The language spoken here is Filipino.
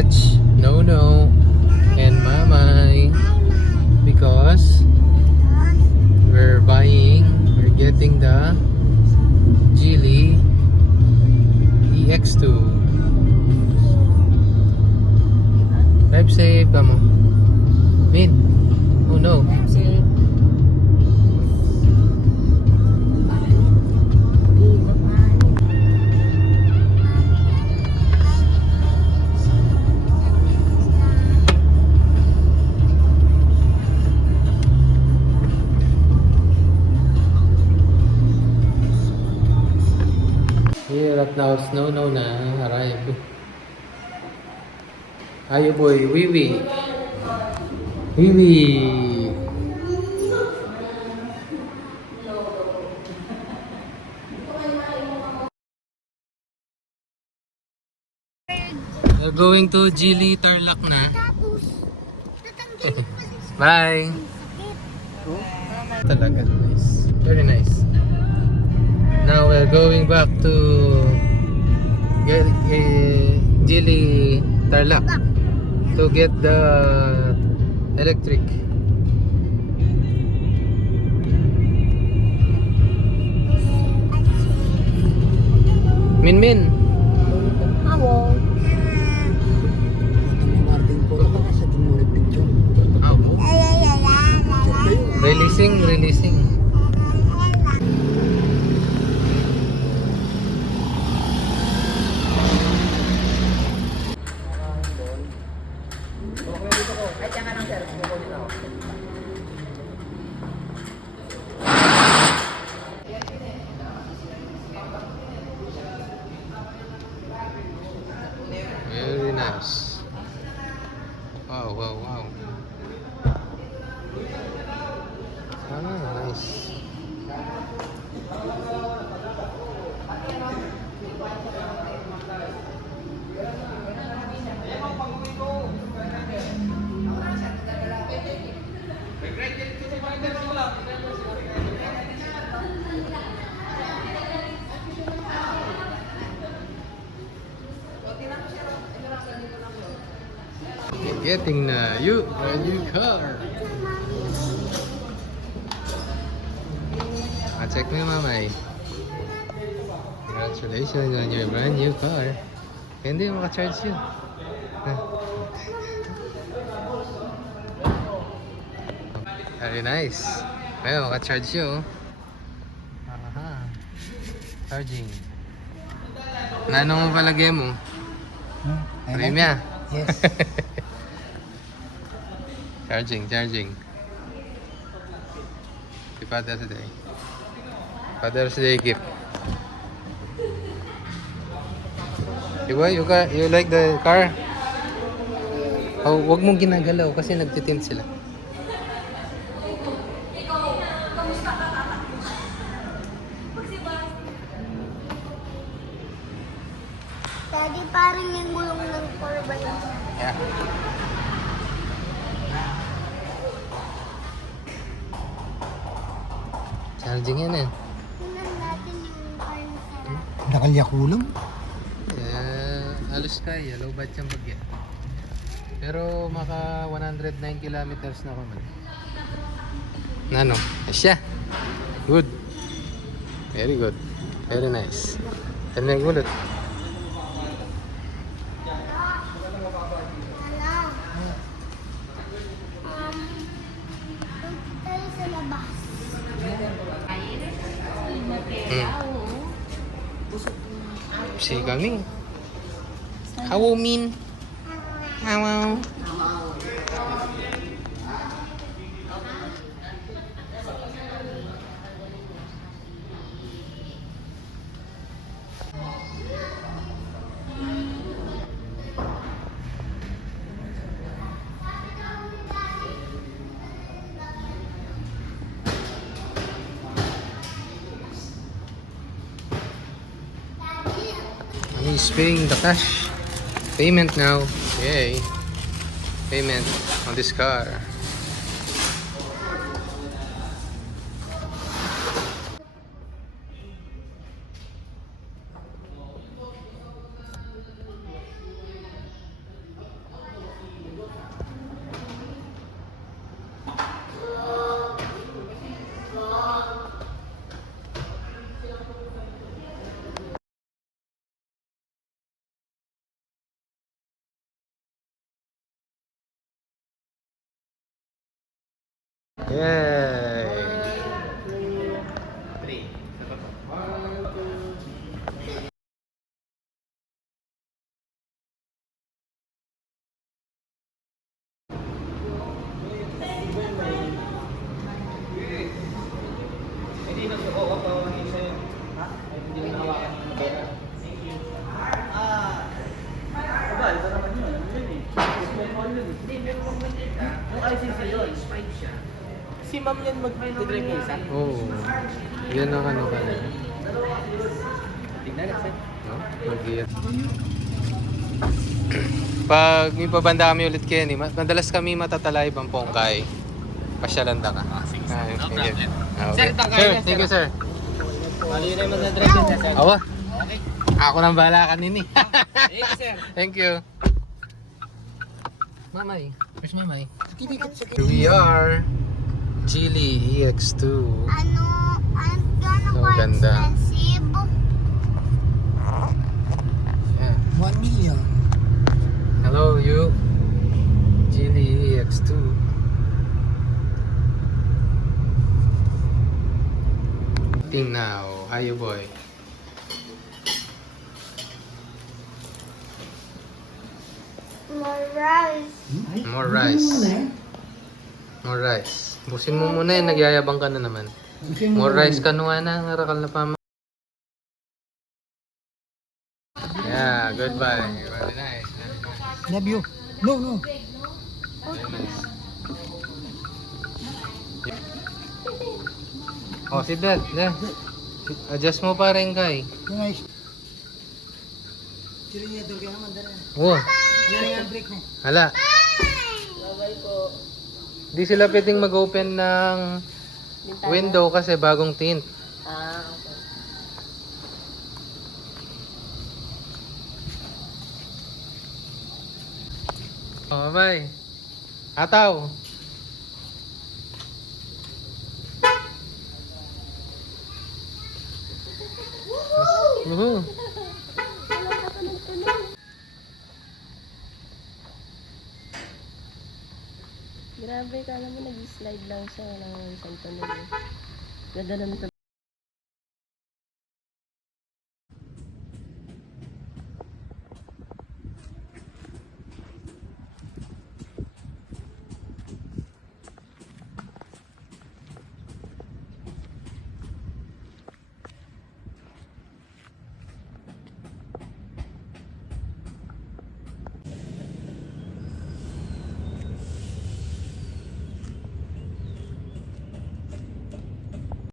touch No and Mamay because we're getting the Geely EX2. Drive safe, kamo. Min. Oh no. Here at now, snow na arrive. Ayo boy, wiwi. Wiwi. We're going to Geely Tarlac na. Bye. Talaga nice. Very nice. Now we're going back to Geely Tarlac to get the electric. Min. Hello. Releasing. Very nice. Wow. Nice. Getting a new car. Check mo yung Mamay. Congratulations on your brand new car. Hindi maka-charge yun. Very nice. Ayun, maka-charge yun. Aha. Charging. Nanong mo palagay mo? Premia. Yes. Charging. Happy Father's Day gift. You like the car? Oh, wag mong ginagalaw kasi nagtitimp sila. Daddy, parang yung gulong ng 4x4. Yeah. Charging yan eh. Tingnan natin yung car na sa'yo. Nakalyakulang. Halos kaya, low bat yung bagya. Pero maka 109 kilometers na ako man. Nano? Asya. Good. Very good. Very nice. Ano yung gulot? Punta tayo sa labas. Si kami. How mean? How? He's paying the cash. Payment now. Yay. Payment on this car. Yay! 3. Hindi na po ako tawagan sa ha? Hindi na hawakan ng pera. Aba, ito naman yun. Ano yun eh? Display mo yun eh. Hindi, meron mong magkita. Yung ICC yun. Sprite siya. Si ma'am yan mag-drive niya isa. Oo. Yan ang ano ka na. Tignan natin. No? Mag-gear. Pag may pabanda kami ulit Kenny, madalas kami matatalay bang pongkay. Pasyalan ka. Sige, Ah, no sige. problem. Ah, Sir, okay. tangkay Sir, na, thank you sir. sir. Bali yun ay mag-drive yan, sir. Awa, Okay. ako nang bahala kanini. Thank you, sir. Thank you. Mamay. Where's Mamay? Here we are. Geely EX2. Ano, I'm gonna So buy ganda. expensive. Yeah. 1 million. Hello you. Geely EX2. Ting now. How you boy? More rice. More rice. More rice. Busin mo muna yun. Nagyayabang ka na naman. More rice ka nung na. Narakal na pa mo. Yeah, goodbye. Very nice. Very nice. Love you. No, no. Very nice. Oh, si Dad. Dad. Adjust mo pa rin kay. Nice. Sirinador ka naman dala. Oh, Yan yung break mo. hala. Di sila pwedeng mag-open ng window kasi bagong tint. Ah, okay. Oh, bye. Ataw. Woohoo. Grabe, kala mo nag-slide lang siya ng Santo Niño. Ganda naman ito